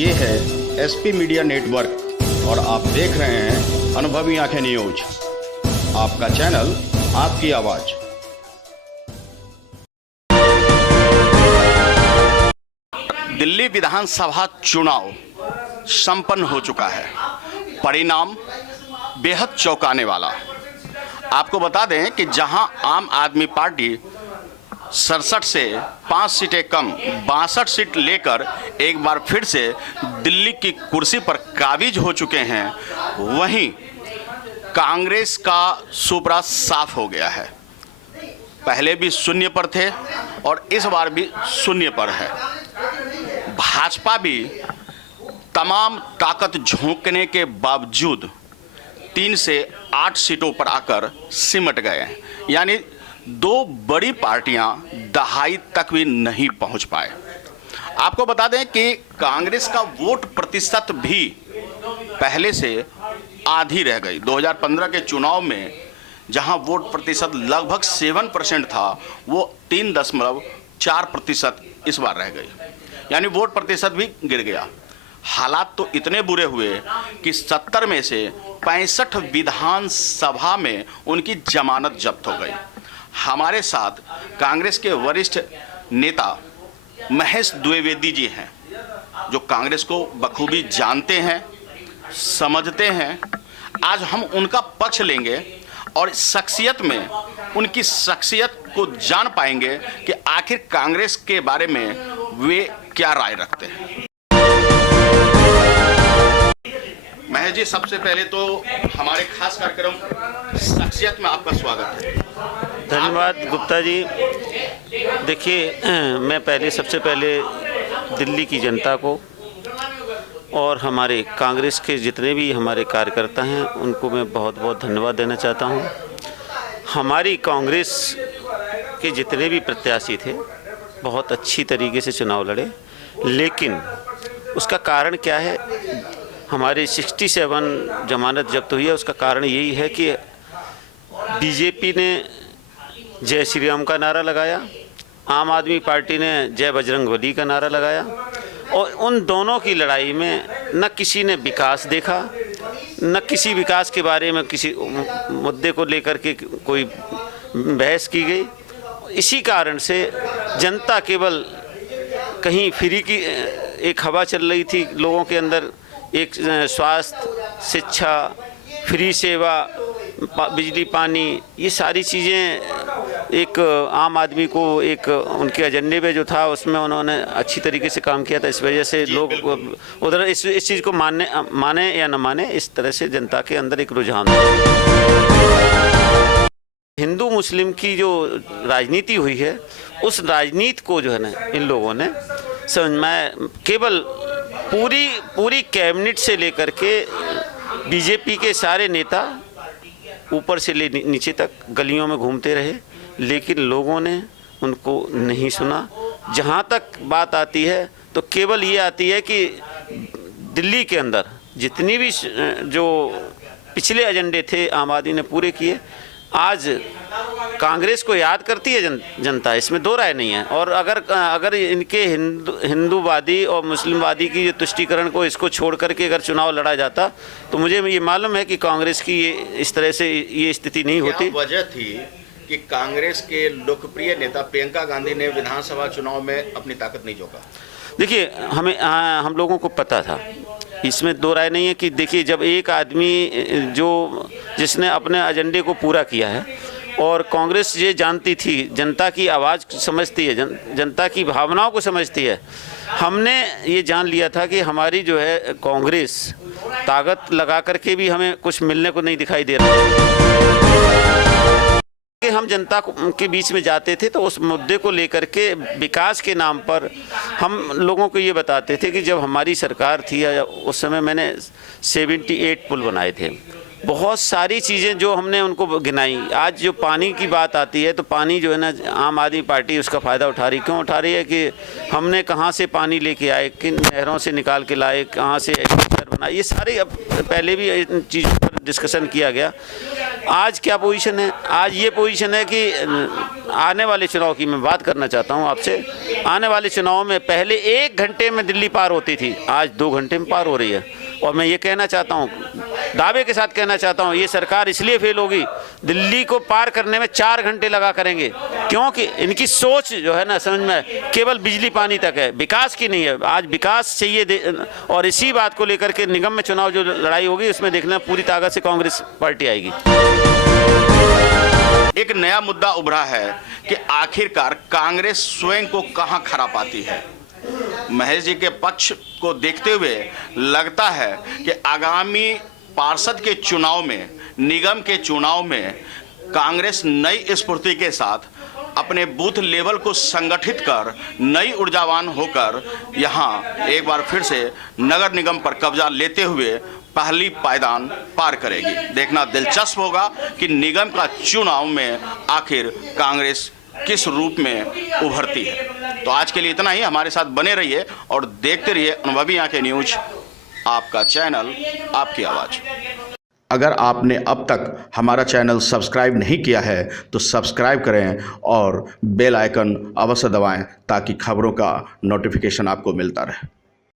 ये है SP media network और आप देख रहे हैं अनुभवी आंखें न्यूज। आपका चैनल, आपकी आवाज। दिल्ली विधानसभा चुनाव संपन्न हो चुका है। परिणाम बेहद चौंकाने वाला। आपको बता दें कि जहां आम आदमी पार्टी 67 से 5 सीटें कम 62 सीट लेकर एक बार फिर से दिल्ली की कुर्सी पर काबिज हो चुके हैं, वहीं कांग्रेस का सुपड़ा साफ हो गया है। पहले भी शून्य पर थे और इस बार भी शून्य पर है। भाजपा भी तमाम ताकत झोंकने के बावजूद 3 से 8 सीटों पर आकर सिमट गए हैं, यानी 2 बड़ी पार्टियां दहाई तक भी नहीं पहुंच पाए। आपको बता दें कि कांग्रेस का वोट प्रतिशत भी पहले से आधी रह गई। 2015 के चुनाव में जहां वोट प्रतिशत लगभग 7% था, वो 3.4% इस बार रह गई, यानी वोट प्रतिशत भी गिर गया। हालात तो इतने बुरे हुए कि 70 में से 65 विधानसभा में उनकी जमानत जब्त हो गई। हमारे साथ कांग्रेस के वरिष्ठ नेता महेश द्विवेदी जी हैं, जो कांग्रेस को बखूबी जानते हैं, समझते हैं। आज हम उनका पक्ष लेंगे और शख्सियत में उनकी शख्सियत को जान पाएंगे कि आखिर कांग्रेस के बारे में वे क्या राय रखते हैं। महेश जी, सबसे पहले तो हमारे खास कार्यक्रम शख्सियत में आपका स्वागत है। धन्यवाद गुप्ता जी। देखिए, मैं सबसे पहले दिल्ली की जनता को और हमारे कांग्रेस के जितने भी हमारे कार्यकर्ता हैं उनको मैं बहुत बहुत धन्यवाद देना चाहता हूं। हमारी कांग्रेस के जितने भी प्रत्याशी थे बहुत अच्छी तरीके से चुनाव लड़े, लेकिन उसका कारण क्या है? हमारी 67 जमानत जब्त हुई है। उसका कारण यही है कि बीजेपी ने जय श्री राम का नारा लगाया, आम आदमी पार्टी ने जय बजरंगबली का नारा लगाया, और उन दोनों की लड़ाई में न किसी ने विकास देखा, न किसी विकास के बारे में किसी मुद्दे को लेकर के कोई बहस की गई। इसी कारण से जनता केवल कहीं फ्री की एक हवा चल रही थी लोगों के अंदर। एक स्वास्थ्य, शिक्षा, फ्री सेवा, बिजली, पानी, ये सारी चीज़ें एक आम आदमी को एक उनके एजेंडे पे जो था उसमें उन्होंने अच्छी तरीके से काम किया था। इस वजह से लोग उधर इस चीज़ को माने या न माने, इस तरह से जनता के अंदर एक रुझान था। हिंदू मुस्लिम की जो राजनीति हुई है, उस राजनीति को जो है ना इन लोगों ने समझ में केवल पूरी कैबिनेट से लेकर के बीजेपी के सारे नेता ऊपर से ले नीचे तक गलियों में घूमते रहे, लेकिन लोगों ने उनको नहीं सुना। जहाँ तक बात आती है तो केवल ये आती है कि दिल्ली के अंदर जितनी भी जो पिछले एजेंडे थे आम आदमी ने पूरे किए। आज कांग्रेस को याद करती है जनता, इसमें दो राय नहीं है। और अगर इनके हिंदूवादी और मुस्लिमवादी की जो तुष्टीकरण को इसको छोड़ करके अगर चुनाव लड़ा जाता तो मुझे ये मालूम है कि कांग्रेस की ये इस तरह से ये स्थिति नहीं होती। वजह थी कि कांग्रेस के लोकप्रिय नेता प्रियंका गांधी ने विधानसभा चुनाव में अपनी ताकत नहीं झोंका। देखिए, हम लोगों को पता था, इसमें दो राय नहीं है कि देखिए, जब एक आदमी जिसने अपने एजेंडे को पूरा किया है और कांग्रेस ये जानती थी, जनता की आवाज़ समझती है, जनता की भावनाओं को समझती है। हमने ये जान लिया था कि हमारी जो है कांग्रेस ताकत लगा करके भी हमें कुछ मिलने को नहीं दिखाई दे रहा। हम जनता के बीच में जाते थे तो उस मुद्दे को लेकर के विकास के नाम पर हम लोगों को ये बताते थे कि जब हमारी सरकार थी उस समय मैंने 78 पुल बनाए थे। बहुत सारी चीज़ें जो हमने उनको गिनाई। आज जो पानी की बात आती है तो पानी जो है ना, आम आदमी पार्टी उसका फ़ायदा उठा रही। क्यों उठा रही है कि हमने कहाँ से पानी लेके आए, किन नहरों से निकाल के लाए, कहाँ से एक्वाकल्चर बनाए, ये सारे अब पहले भी इन चीज़ों पर डिस्कशन किया गया। आज क्या पोजीशन है? आज ये पोजीशन है कि आने वाले चुनाव की मैं बात करना चाहता हूँ आपसे आने वाले चुनाव में पहले 1 घंटे में दिल्ली पार होती थी, आज 2 घंटे में पार हो रही है। और मैं ये कहना चाहता हूँ, दावे के साथ कहना चाहता हूँ, ये सरकार इसलिए फेल होगी, दिल्ली को पार करने में 4 घंटे लगा करेंगे, क्योंकि इनकी सोच जो है ना, समझ में केवल बिजली पानी तक है, विकास की नहीं है। आज विकास चाहिए और इसी बात को लेकर के निगम में चुनाव जो लड़ाई होगी, उसमें देखना पूरी ताकत से कांग्रेस पार्टी आएगी। एक नया मुद्दा उभरा है कि आखिरकार कांग्रेस स्वयं को कहां खरा पाती है। महेश जी के पक्ष को देखते हुए लगता है कि आगामी पार्षद के चुनाव में, निगम के चुनाव में कांग्रेस नई स्फूर्ति के साथ अपने बूथ लेवल को संगठित कर नई ऊर्जावान होकर यहां एक बार फिर से नगर निगम पर कब्जा लेते हुए पहली पायदान पार करेगी। देखना दिलचस्प होगा कि निगम का चुनाव में आखिर कांग्रेस किस रूप में उभरती है। तो आज के लिए इतना ही। हमारे साथ बने रहिए और देखते रहिए अनुभवी आंखें न्यूज, आपका चैनल, आपकी आवाज़। अगर आपने अब तक हमारा चैनल सब्सक्राइब नहीं किया है तो सब्सक्राइब करें और बेल आइकन अवश्य दबाएं ताकि खबरों का नोटिफिकेशन आपको मिलता रहे।